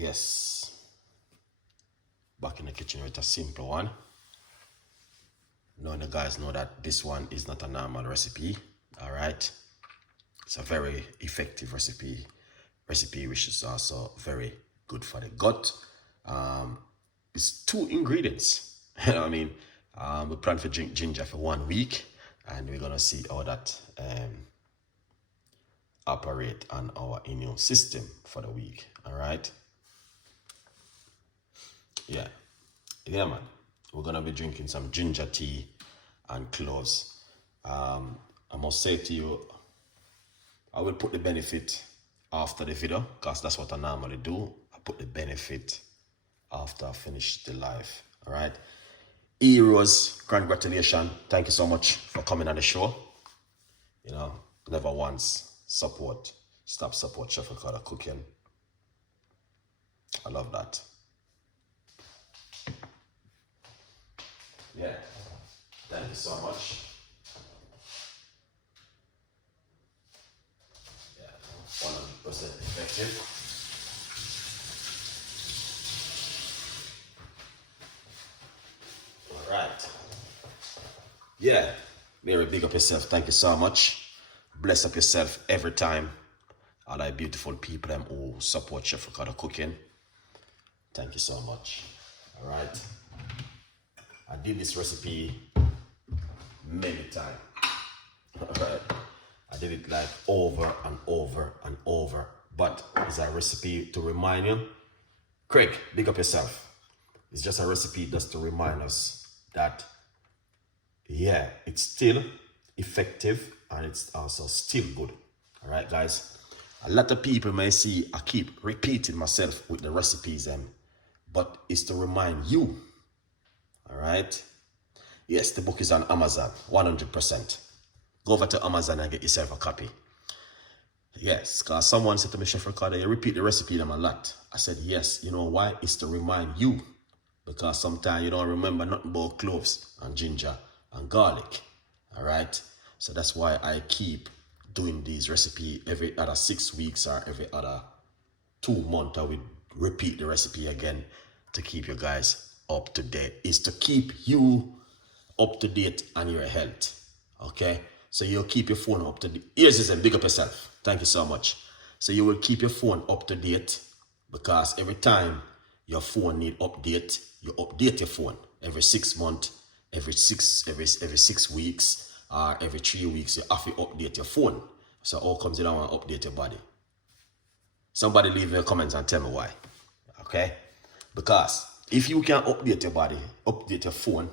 Yes, back in the kitchen with a simple one. Knowing the guys know that this one is not a normal recipe. All right, it's a very effective recipe which is also very good for the gut. It's 2 ingredients. You know what I mean? We plan to drink ginger for 1 week, and we're gonna see how that operate on our immune system for the week. All right. Yeah, man. We're gonna be drinking some ginger tea and cloves. I must say to you, I will put the benefit after the video because that's what I normally do. I put the benefit after I finish the live. All right. Rose, congratulations. Thank you so much for coming on the show. You know, never once stop support Chef Ricardo Cooking. I love that. Yeah, thank you so much. Yeah, 100% effective. All right. Yeah, Mary, big up yourself. Thank you so much. Bless up yourself every time. All our beautiful people who support Chef Ricardo Cooking. Thank you so much. All right. I did this recipe many times. All right. I did it like over and over and over. But it's a recipe to remind you. Craig, big up yourself. It's just a recipe just to remind us that, yeah, it's still effective and it's also still good. All right, guys. A lot of people may see I keep repeating myself with the recipes, but it's to remind you. All right. Yes, the book is on Amazon, 100%. Go over to Amazon and get yourself a copy. Yes, because someone said to me, Chef Ricardo, you repeat the recipe them a lot. I said, yes, you know why? It's to remind you. Because sometimes you don't remember nothing about cloves and ginger and garlic. All right? So that's why I keep doing these recipes every other 6 weeks or every other 2 months. I will repeat the recipe again to keep you guys up to date. Is to keep you up to date on your health. Okay? So you'll keep your phone up to date. Here's this, big up yourself. Thank you so much. So you will keep your phone up to date because every time your phone need update, you update your phone every 6 months, every 6 weeks, or every 3 weeks. You have to update your phone. So how comes you don't want to update your body? Somebody leave your comments and tell me why. Okay? Because if you can update your body, update your phone,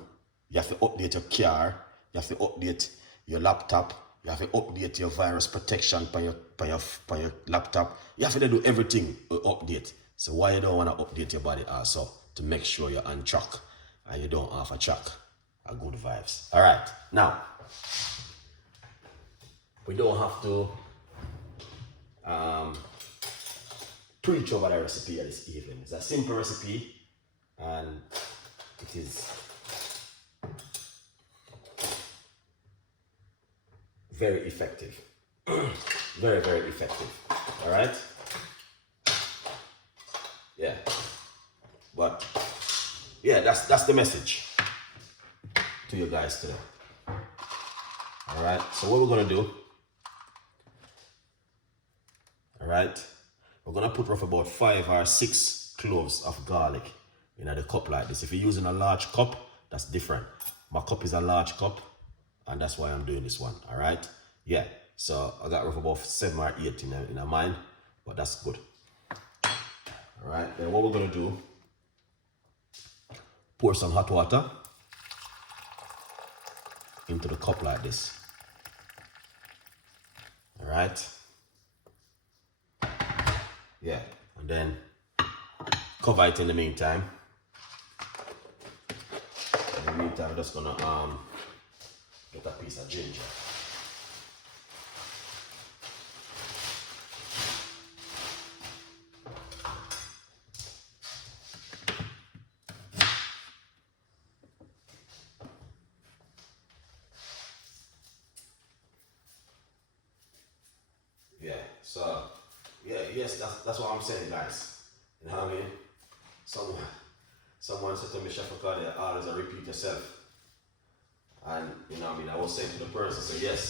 you have to update your car, you have to update your laptop, you have to update your virus protection for your laptop. You have to do everything to update. So why you don't want to update your body also to make sure you're on track and you don't have a track a good vibes. All right, now we don't have to preach over the recipe this evening. It's a simple recipe and it is very effective. Very, very effective. All right? Yeah. But yeah, that's the message to you guys today. All right? So what we're going to do, all right? We're going to put roughly about 5 or 6 cloves of garlic in a cup like this. If you're using a large cup, that's different. My cup is a large cup, and that's why I'm doing this one, all right? Yeah, so I got roughly about 7 or 8 in a mind, but that's good. All right, then what we're going to do, pour some hot water into the cup like this. All right? Yeah, and then cover it in the meantime. In the meantime, I'm just gonna get a piece of ginger. Yeah, so yeah, yes, that's what I'm saying, guys. You know what I mean? Someone said to me, Chef Ricardo, always repeat yourself. And you know what I mean? I was saying to the person, say yes,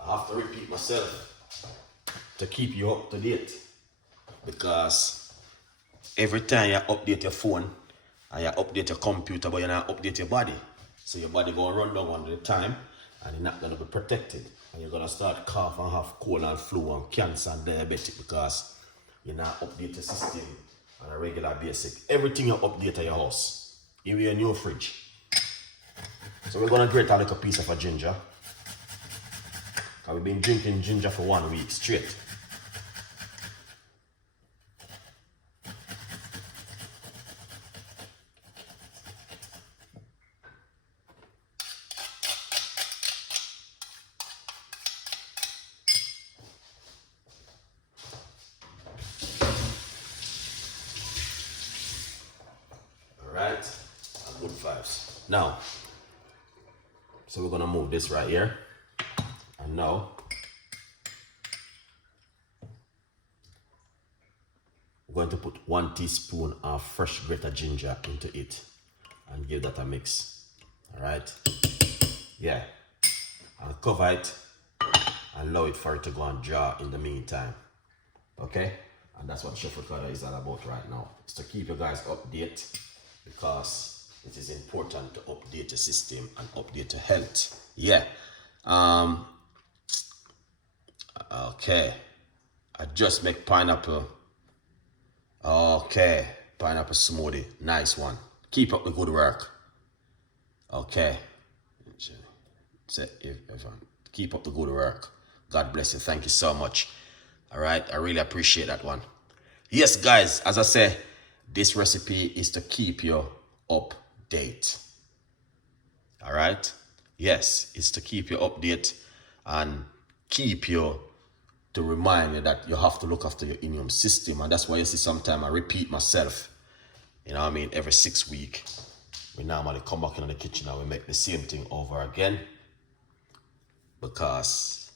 I have to repeat myself to keep you up to date. Because every time you update your phone and you update your computer, but you not update your body. So your body gonna run down under the time and you're not gonna be protected. And you're gonna start cough and have cold and flu and cancer and diabetic because you not update the system on a regular basis. Everything you update at your house, even your new fridge. So we're gonna grate a little piece of a ginger. Cause we've been drinking ginger for 1 week straight. Alright, good vibes. Now, so we're gonna move this right here. And now, we're going to put 1 teaspoon of fresh grated ginger into it and give that a mix. Alright? Yeah. And cover it and allow it for it to go and jar in the meantime. Okay? And that's what Chef Ricardo is all about right now. It's to keep you guys updated because it is important to update the system and update the health. Yeah. Okay. I just make pineapple. Okay. Pineapple smoothie. Nice one. Keep up the good work. Okay. Keep up the good work. God bless you. Thank you so much. All right. I really appreciate that one. Yes, guys. As I say, this recipe is to keep you update. All right. Yes, it's to keep you update and keep you to remind you that you have to look after your immune system. And that's why you see sometimes I repeat myself. You know what I mean? Every 6 weeks, we normally come back in the kitchen and we make the same thing over again because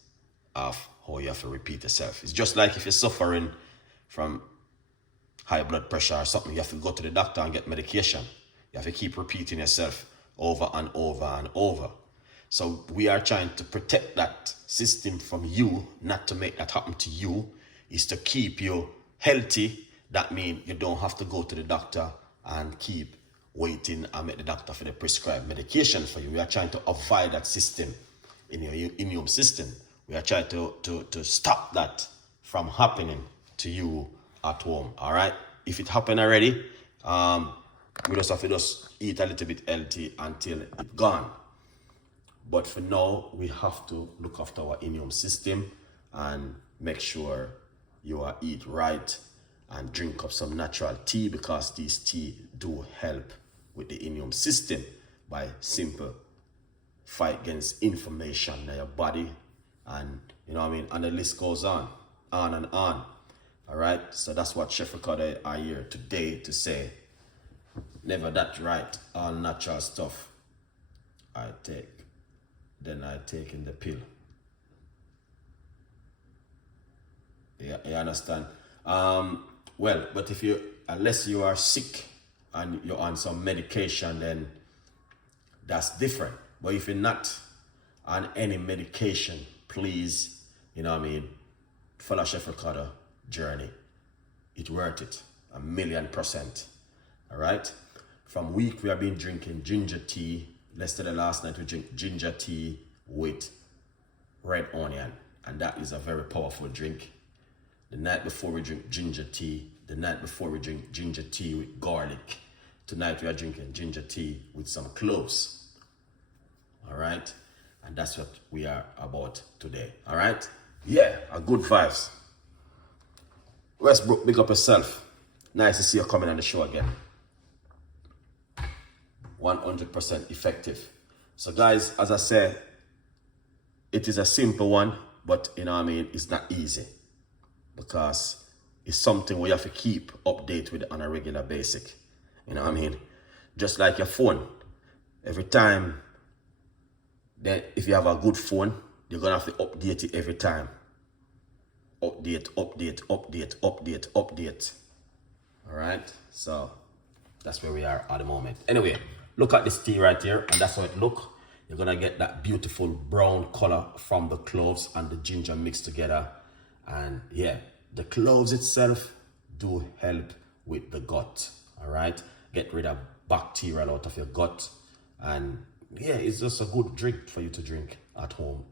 of how you have to repeat yourself. It's just like if you're suffering from high blood pressure or something, you have to go to the doctor and get medication. You have to keep repeating yourself over and over and over. So we are trying to protect that system from you, not to make that happen to you, is to keep you healthy. That means you don't have to go to the doctor and keep waiting and make the doctor for the prescribed medication for you. We are trying to avoid that system in your immune system. We are trying to stop that from happening to you at home. All right? If it happened already, we just have to just eat a little bit healthy until it's gone. But for now, we have to look after our immune system and make sure you eat right and drink up some natural tea because these tea do help with the immune system by simple fight against inflammation in your body. And you know what I mean? And the list goes on and on. All right? So that's what Chef Ricardo are here today to say. Never that right, all natural stuff I take. Then I take in the pill. Yeah, you understand? Well, but unless you are sick and you're on some medication, then that's different. But if you're not on any medication, please, you know what I mean, follow Chef Ricardo journey. It's worth it, 1,000,000%. All right? From week we have been drinking ginger tea. Yesterday, last night, we drink ginger tea with red onion. And that is a very powerful drink. The night before, we drink ginger tea. The night before, we drink ginger tea with garlic. Tonight, we are drinking ginger tea with some cloves. All right? And that's what we are about today. All right? Yeah, a good vibes. Westbrook, big up yourself. Nice to see you coming on the show again. 100% effective. So guys, as I said, it is a simple one, but you know what I mean, it's not easy because it's something we have to keep update with on a regular basis. You know what I mean? Just like your phone. Every time, then if you have a good phone, you're gonna have to update it every time. update, update, update, update, update. All right, so that's where we are at the moment. Anyway, look at this tea right here, and that's how it look. You're gonna get that beautiful brown color from the cloves and the ginger mixed together. And yeah, the cloves itself do help with the gut. All right, get rid of bacteria out of your gut, and yeah, it's just a good drink for you to drink at home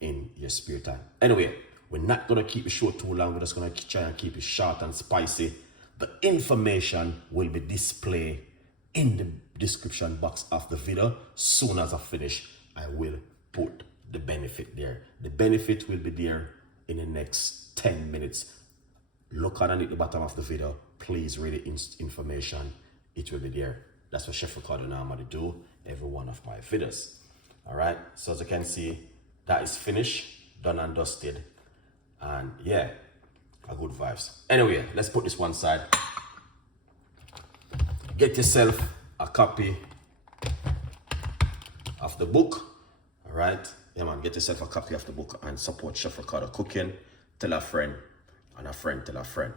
in your spare time. Anyway, we're not gonna keep the show too long. We're just gonna try and keep it short and spicy. The information will be displayed in the description box of the video. Soon as I finish, I will put the benefit there. The benefit will be there in the next 10 minutes. Look underneath the bottom of the video. Please read the information. It will be there. That's what Chef Ricardo normally do every one of my videos. All right, so as you can see, that is finished, done and dusted. And yeah, a good vibes. Anyway, let's put this one side. Get yourself a copy of the book. All right, yeah man, get yourself a copy of the book and support Chef Ricardo Cooking. Tell a friend, and a friend tell a friend.